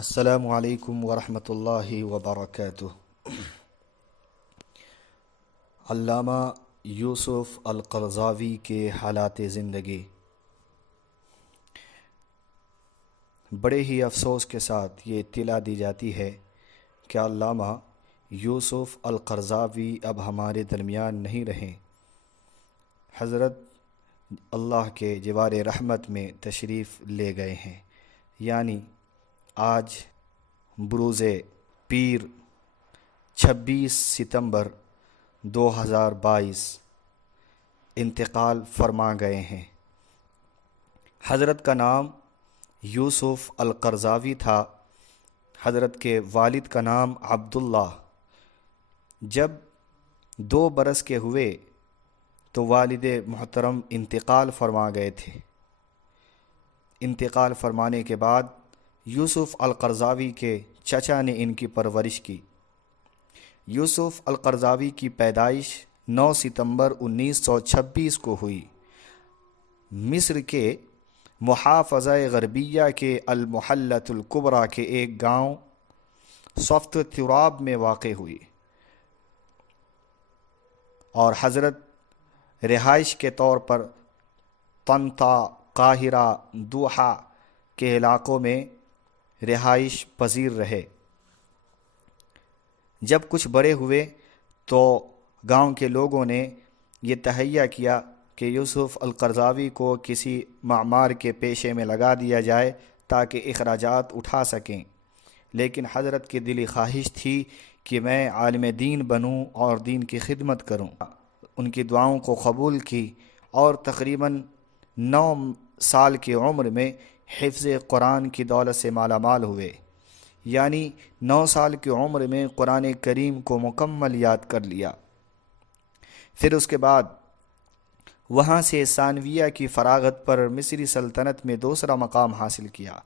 السلام علیکم ورحمۃ اللہ وبرکاتہ۔ علامہ یوسف القرضاوی کے حالات زندگی۔ بڑے ہی افسوس کے ساتھ یہ اطلاع دی جاتی ہے کہ علامہ یوسف القرضاوی اب ہمارے درمیان نہیں رہیں۔ حضرت اللہ کے جوار رحمت میں تشریف لے گئے ہیں، یعنی آج بروز پیر 26 ستمبر 2022 انتقال فرما گئے ہیں۔ حضرت کا نام یوسف القرضاوی تھا۔ حضرت کے والد کا نام عبداللہ۔ جب 2 برس کے ہوئے تو والد محترم انتقال فرما گئے تھے۔ انتقال فرمانے کے بعد یوسف القرضاوی کے چچا نے ان کی پرورش کی۔ یوسف القرضاوی کی پیدائش 9 ستمبر 1926 کو ہوئی۔ مصر کے محافظہ غربیہ کے المحلۃ الکبریٰ کے ایک گاؤں صفت تراب میں واقع ہوئی، اور حضرت رہائش کے طور پر طنطا، قاہرہ، دوحہ کے علاقوں میں رہائش پذیر رہے۔ جب کچھ بڑے ہوئے تو گاؤں کے لوگوں نے یہ تہیہ کیا کہ یوسف القرضاوی کو کسی معمار کے پیشے میں لگا دیا جائے تاکہ اخراجات اٹھا سکیں، لیکن حضرت کی دلی خواہش تھی کہ میں عالم دین بنوں اور دین کی خدمت کروں۔ ان کی دعاؤں کو قبول کی اور تقریباً 9 سال کی عمر میں حفظ قرآن کی دولت سے مالا مال ہوئے، یعنی 9 سال کی عمر میں قرآن کریم کو مکمل یاد کر لیا۔ پھر اس کے بعد وہاں سے ثانویہ کی فراغت پر مصری سلطنت میں دوسرا مقام حاصل کیا۔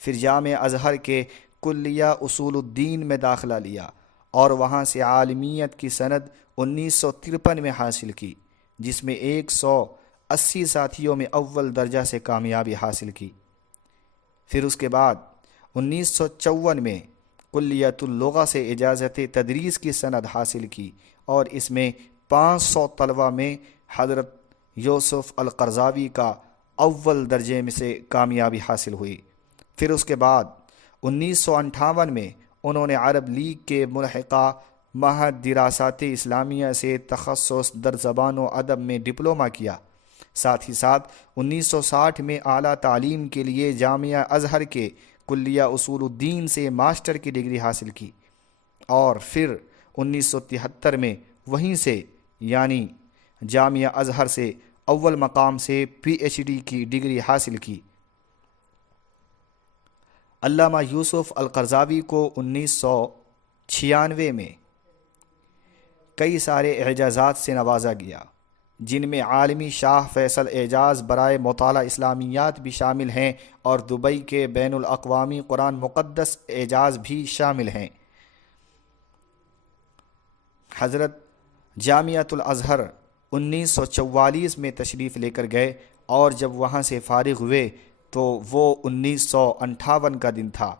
پھر جامعہ ازہر کے کلیہ اصول الدین میں داخلہ لیا اور وہاں سے عالمیت کی سند 1953 میں حاصل کی، جس میں 180 ساتھیوں میں اول درجہ سے کامیابی حاصل کی۔ پھر اس کے بعد 1954 میں کلیۃ اللغہ سے اجازت تدریس کی سند حاصل کی، اور اس میں 500 طلبہ میں حضرت یوسف القرضاوی کا اول درجے میں سے کامیابی حاصل ہوئی۔ پھر اس کے بعد 1958 میں انہوں نے عرب لیگ کے ملحقہ معہد دراسات اسلامیہ سے تخصص در زبان و ادب میں ڈپلومہ کیا۔ ساتھ ہی ساتھ 1960 میں اعلیٰ تعلیم کے لیے جامعہ ازہر کے کلیہ اصول الدین سے ماسٹر کی ڈگری حاصل کی، اور پھر 1973 میں وہیں سے یعنی جامعہ ازہر سے اول مقام سے PhD کی ڈگری حاصل کی۔ علامہ یوسف القرضاوی کو 1996 میں کئی سارے اعزازات سے نوازا گیا، جن میں عالمی شاہ فیصل اعزاز برائے مطالعہ اسلامیات بھی شامل ہیں، اور دبئی کے بین الاقوامی قرآن مقدس اعزاز بھی شامل ہیں۔ حضرت جامعۃ الازہر 1944 میں تشریف لے کر گئے، اور جب وہاں سے فارغ ہوئے تو وہ 1958 کا دن تھا۔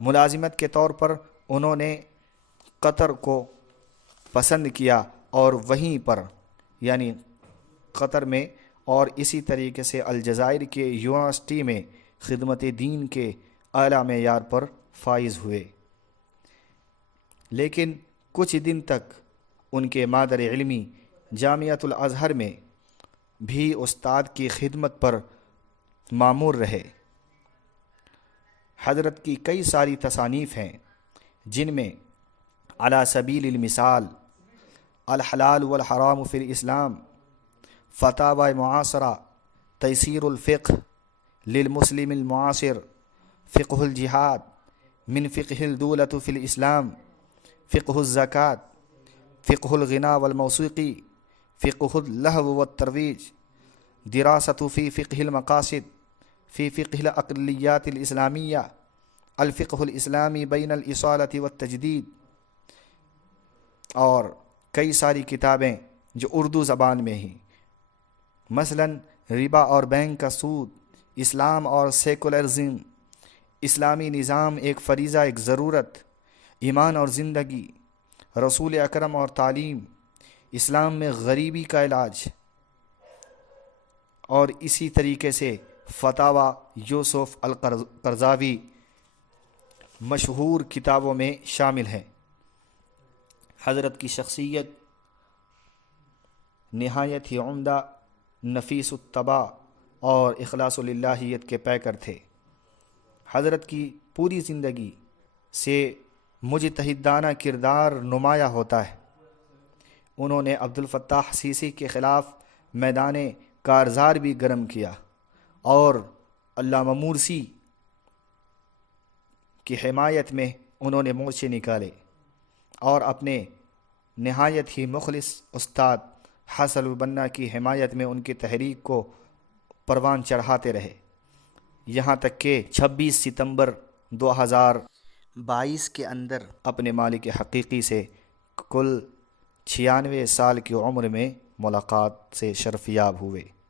ملازمت کے طور پر انہوں نے قطر کو پسند کیا، اور وہیں پر یعنی قطر میں اور اسی طریقے سے الجزائر کے یونیورسٹی میں خدمت دین کے اعلیٰ معیار پر فائز ہوئے، لیکن کچھ دن تک ان کے مادر علمی جامعۃ الازہر میں بھی استاد کی خدمت پر مامور رہے۔ حضرت کی کئی ساری تصانیف ہیں، جن میں علی سبیل المثال الحلال والحرام فی الاسلام، فتاوی معاصرہ، تیسیر الفقہ للمسلم المعاصر، فقہ الجہاد، من فقہ الدولۃ فی الاسلام، فقہ الزکوٰۃ، فقہ الغناء والموسیقی، فقہ اللہو والترویج، دراست فی فقہ المقاصد، فی فقہ الاقلیات الاسلامیہ، الفقہ الاسلامی بین الاصالۃ والتجدید، اور کئی ساری کتابیں جو اردو زبان میں ہی، مثلاً ربا اور بینک کا سود، اسلام اور سیکولرزم، اسلامی نظام ایک فریضہ، ایک ضرورت، ایمان اور زندگی، رسول اکرم اور تعلیم، اسلام میں غریبی کا علاج، اور اسی طریقے سے فتاوی یوسف القرضاوی مشہور کتابوں میں شامل ہے۔ حضرت کی شخصیت نہایت ہی عمدہ، نفیس الطبع اور اخلاص للہیت کے پیکر تھے۔ حضرت کی پوری زندگی سے مجتہدانہ کردار نمایاں ہوتا ہے۔ انہوں نے عبدالفتاح سیسی کے خلاف میدان کارزار بھی گرم کیا اور علامہ مرسی کی حمایت میں انہوں نے مورچے نکالے اور اپنے نہایت ہی مخلص استاد حسن البنا کی حمایت میں ان کی تحریک کو پروان چڑھاتے رہے، یہاں تک کہ 26 ستمبر 2022 کے اندر اپنے مالک حقیقی سے کل 96 سال کی عمر میں ملاقات سے شرفیاب ہوئے۔